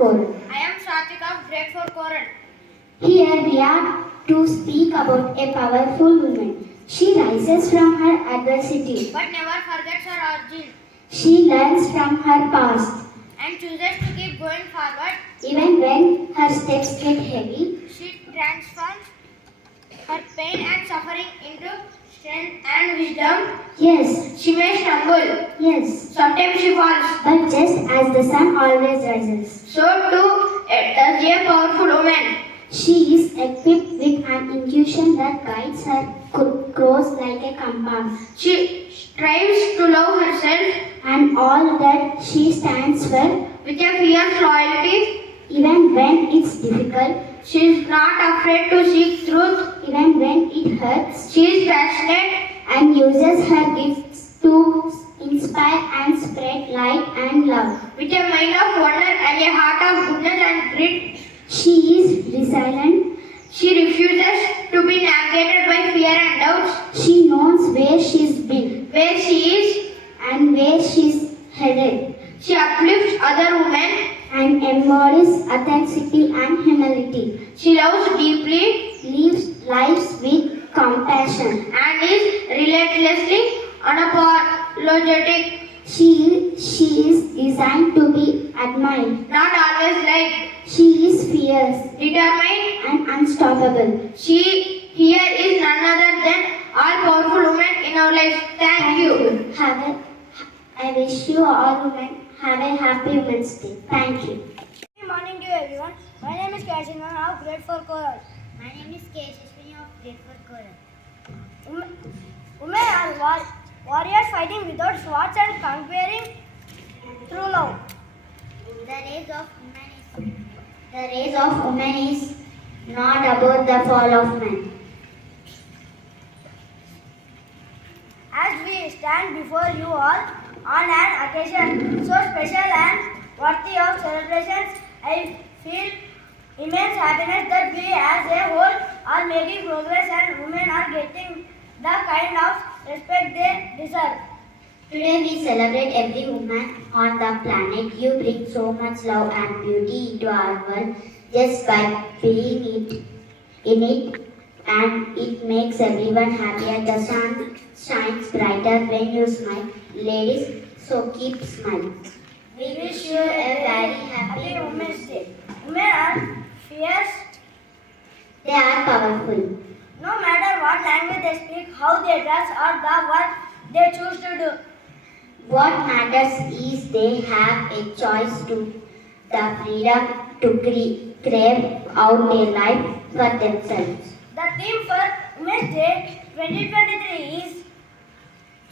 Koran. I am Satvik of grade 4 Koran. Here we are to speak about a powerful woman. She rises from her adversity. But never forgets her origin She learns from her past. and chooses to keep going forward. Even when her steps get heavy, She transforms her pain and suffering into strength and wisdom. yes, She may stumble. yes, Sometimes she falls. but just as the sun always rises, So too does a powerful woman. she is equipped with an intuition that guides her course like a compass. She strives to love herself And all that she stands for, with a fierce loyalty. even when it's difficult, She is not afraid to seek truth. even when it hurts, She is passionate and uses her gifts to inspire and spread light and love. with a mind of wonder and a heart of goodness and grit. She is resilient. She refuses to be navigated by fear and doubts. She knows where she's been Where she is, and where she's headed, she uplifts other women. and embodies authenticity and humility. She loves deeply Lives lives with compassion. and is relentlessly unapologetic. She is designed to be admired. Not always liked, She is fierce determined. and unstoppable. She here is none other than all powerful woman in our lives. Thank you. I wish you all women have a happy Women's Day. Thank you. Good morning to everyone. My name is Kashina of grade 4 Koran. My name is Keshashwini of grade 4 Koran. Women are warriors fighting without swords and conquering through love. The race of women is not about the fall of men. As we stand before you all on an occasion so special and worthy of celebrations, I feel immense happiness that we as a whole are making progress and women are getting the kind of respect they deserve. Today we celebrate every woman on the planet. You bring so much love and beauty into our world just by being in it, and it makes everyone happier. The sun shines brighter when you smile. Ladies, so keep smiling. We wish you a very happy Women's Day. Women are fierce. They are powerful. No matter what language they speak, how they dress, or the work they choose to do. What matters is they have a choice to the freedom to crave out their life for themselves. The theme for Women's Day 2023 is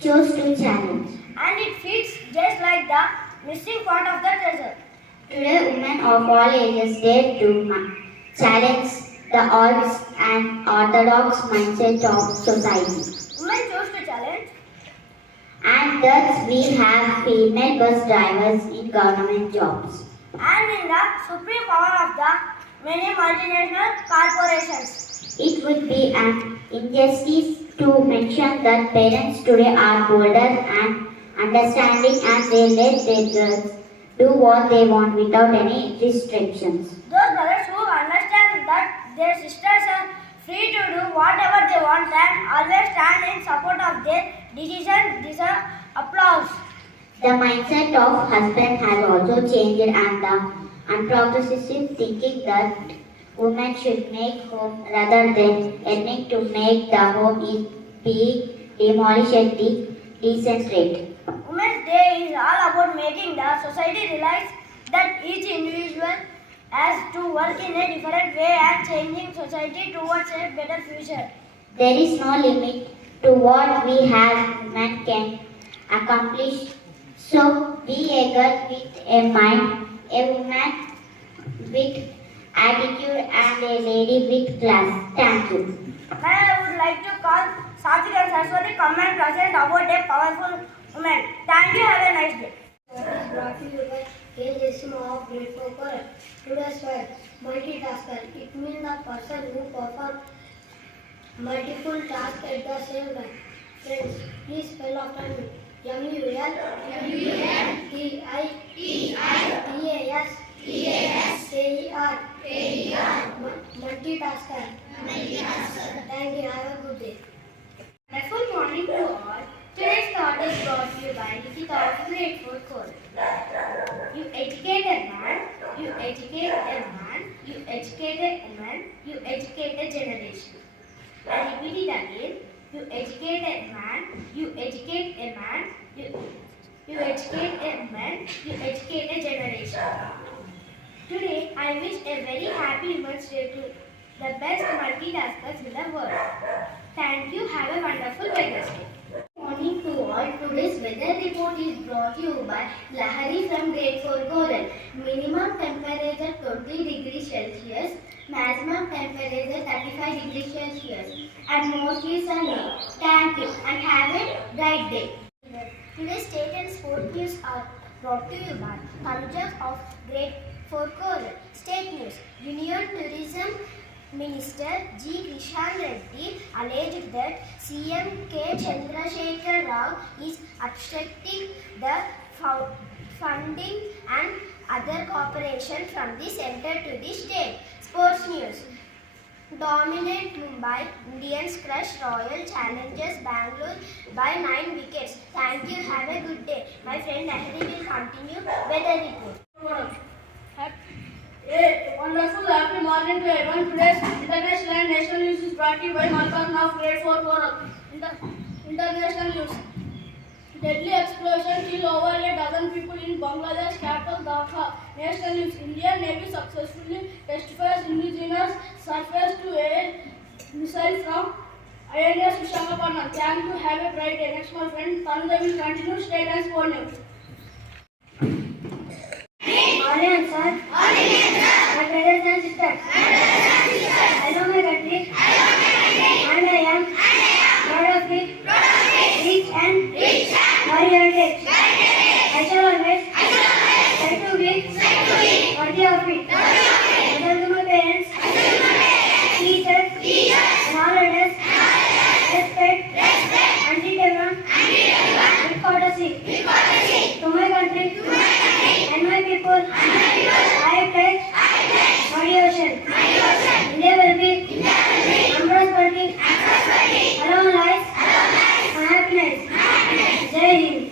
Choose to challenge. and it fits just like the missing part of the treasure. Today, women of all ages dare to challenge the odds and orthodox mindset of society. Women choose to challenge And thus we have female bus drivers in government jobs. and in the supreme power of the many multinational corporations. It would be an injustice to mention that parents today are bolder and understanding, and they let their girls do what they want without any restrictions. Those brothers who understand that their sisters are free to do whatever they want and always stand in support of their decisions deserve applause. The mindset of husband has also changed, and the unprogressive thinking that women should make home rather than earning to make the home is being demolished at the decent rate. Women's Day is all about making the society realize that each individual has to work in a different way and changing society towards a better future. There is no limit to what we as women can accomplish. So be a girl with a mind, a woman with attitude, and a lady with class. Thank you. Now I would like to call Satvik and Saraswati come and present about a powerful woman. Thank you. Have a nice day. Brought to you by Keshashwini of grade 4 Koran. Today's word, multitasker. It means the person who performs multiple tasks at the same time. Friends, please spell after me. M-U-L-T-I-T-A-S grade 4 course. You educate a man, you educate a man, you educate a woman, you educate a generation. I repeat it again. You educate a man, you educate a man, you educate a woman, you educate a generation. Today, I wish a very happy Women's Day to the best multitaskers in the world. Thank you. Have a wonderful Wednesday. Morning to all. Today's weather report is brought to you by Lahari from Grade 4 Koral. Minimum temperature 20 degrees Celsius, maximum temperature 35 degrees Celsius, and mostly sunny. Thank you and have a bright day. Today's state and sport news are brought to you by Tanuja of Grade 4 Koral. State news. Union Tourism Minister G. Krishan Reddy alleged that CM K. Chandrasekhar Rao is obstructing the funding and other cooperation from the center to the state. Sports news. Dominant Mumbai Indians crush Royal Challengers Bangalore by 9 wickets. Thank you. Have a good day. My friend Nahri will continue weather report. A wonderful happy morning to everyone. Today's international and national news is brought to you by Malcolm of Grade 4 Coral. International news. Deadly explosion killed over a dozen people in Bangladesh capital Dhaka. National news. Indian Navy successfully testifies indigenous surface-to-air missile from INS Vishakhapatnam. Thank you. Have a bright day. Next, my friend Tanuja will continue state and sport news. Morning, sir. My brothers and sisters. I love my country. And I am proud of it. Rich and heritage. I shall always try to be worthy of it. I tell to my parents, teachers, and all others, respect and treat everyone with courtesy. To my country and my people, I pledge my devotion. India will be and prosperity. Alone lies my happiness. Jai Hind.